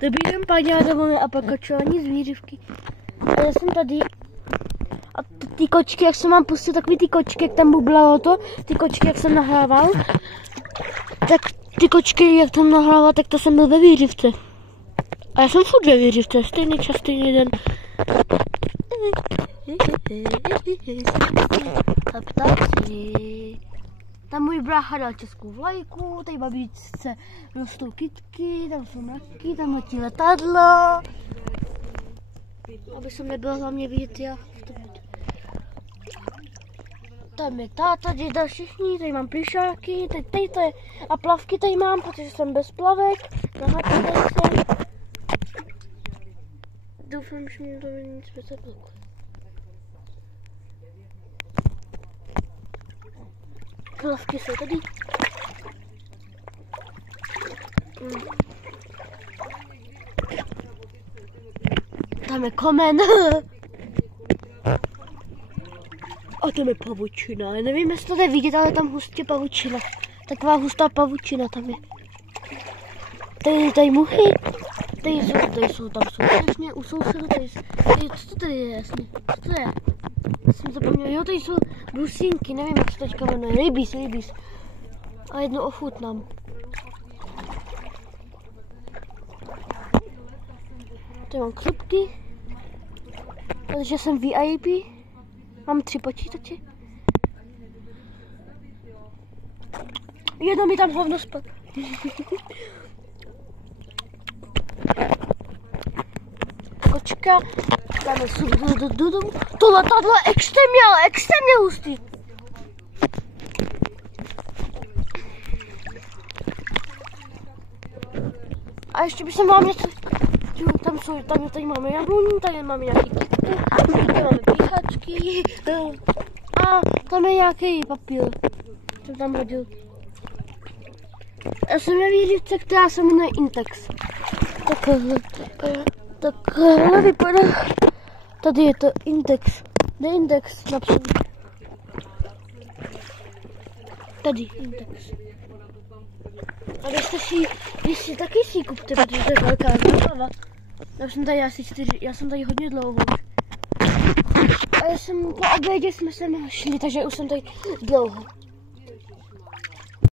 Dobrý den, paní Adamové a pokračování z výřivky. A já jsem tady. A ty kočky, jak jsem vám pustil, takový ty kočky, jak tam bublalo to, ty kočky, jak jsem nahrával, tak ty kočky, jak tam nahrával, tak to jsem byl ve výřivce. A já jsem furt ve výřivce, stejný čas, stejný den. A ptáci. Tam můj brácha dal českou vlajku, tady babičce rostou kytky, tam jsou mraky, tam letí letadlo. Aby jsem nebyl hlavně vidět já. Tam je táta, děda, všichni, tady mám plišáky, tady to je, a plavky tady mám, protože jsem bez plavek, na hatce. Doufám, že mě to není nic bezpečného. Plavky jsou tady. Tam je kamen. A tam je pavučina. Já nevím, jestli to jde vidět, ale tam hustě pavučina. Taková hustá pavučina tam je. Tady muchy. Tady jsou přesně u sousedů. Co to tady je jasně? Co to je? Jsem zapomněl. Jo, tady jsou brusínky, nevím, jak se teďka jmenuje. Rybíz. A jedno ochutnám. Tady mám klubky. Protože jsem VIP. Mám 3 počítače. Jedno mi tam hovno spad. Kočka. Tam je to letadlo je extrémně hustý. A ještě bych vám něco... Tady máme jabloní, tady máme nějaký kytky, tady máme píchačky a tam je nějaký papír, jsem tam hodil. Já jsem na výřivce, která se jmenuje Intex. Takhle vypadá. Tady je to Intex. Kde je Intex například? Tady Intex. A vy si taky si kupte, protože to je velká zábava. Já jsem tady hodně dlouho. A po obědě jsme se šli, takže už jsem tady dlouho.